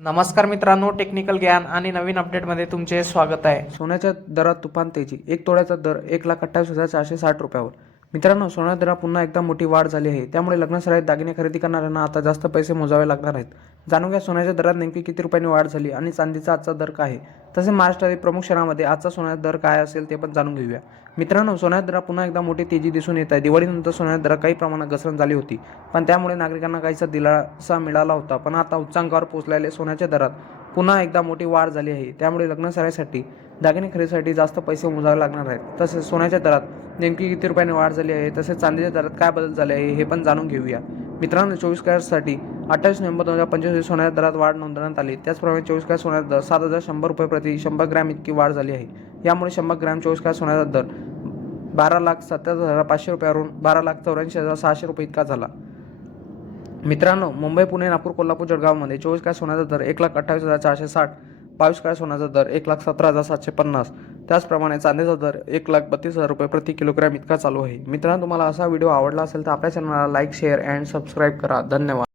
नमस्कार मित्रांनो, टेक्निकल ज्ञान आणि नवीन अपडेटमध्ये तुमचे स्वागत आहे. सोन्याच्या दरात तुफान तेजी. एक तोळ्याचा दर 1,28,460 रुपयावर. मित्रांनो, सोन्याच्या दरात पुन्हा एकदा मोठी वाढ झाली आहे. त्यामुळे लग्नासराईत दागिने खरेदी करणाऱ्यांना आता जास्त पैसे मोजावे लागणार आहेत. जाणून घ्या सोन्याच्या दरात नेमकी किती रुपयांनी वाढ झाली आणि चांदीचा आजचा दर काय आहे. तसेच महाराष्ट्रातील प्रमुख शहरांमध्ये आजचा सोन्याचा दर काय असेल ते पण जाणून घेऊया. मित्रांनो, सोन्याच्या दरात पुन्हा एकदा मोठी तेजी दिसून येत आहे. दिवाळीनंतर सोन्याच्या दरात काही प्रमाणात घसरण झाली होती, पण त्यामुळे नागरिकांना काहीसा दिलासा मिळाला होता. पण आता उच्चांकावर पोहोचलेल्या सोन्याच्या दरात पुन्हा एकदा मोठी वाढ झाली आहे. त्यामुळे लग्नासराईसाठी दागिने खरेदीसाठी जास्त पैसे मोजावे लागणार आहेत. तसेच सोन्याच्या दरात नेमकी किती रुपयांनी वाढ झाली आहे, तसेच चांदीच्या दरात काय बदल झाले आहे हे पण जाणून घेऊया. मित्रांनो, 24 कॅरेटसाठी 28 नोव्हेंबर 2025 सोन्याच्या दरात वाढ नोंदवण्यात आली. त्याचप्रमाणे 24 कॅरेट सोन्याचा दर 7,100 रुपये प्रति 100 ग्रॅम इतकी वाढ झाली आहे. यामुळे 100 ग्रॅम 24 कॅरेट सोन्याचा दर 12,70,500 रुपयावरून 12,84,600 रुपये इतका झाला. मित्रांनो, मुंबई, पुणे, नागपूर, कोल्हापूर, जळगावमध्ये 24 कॅरेट सोन्याचा दर 1,28,460, 22 कॅरेट सोन्याचा दर 1,17,750, त्याचप्रमाणे चांदीचा दर 1,32,000 रुपये प्रति किलोग्रॅम इतका चालू आहे. मित्रांनो, तुम्हाला असा व्हिडिओ आवडला असेल तर आपल्या चॅनलला लाईक, शेअर अँड सबस्क्राईब करा. धन्यवाद.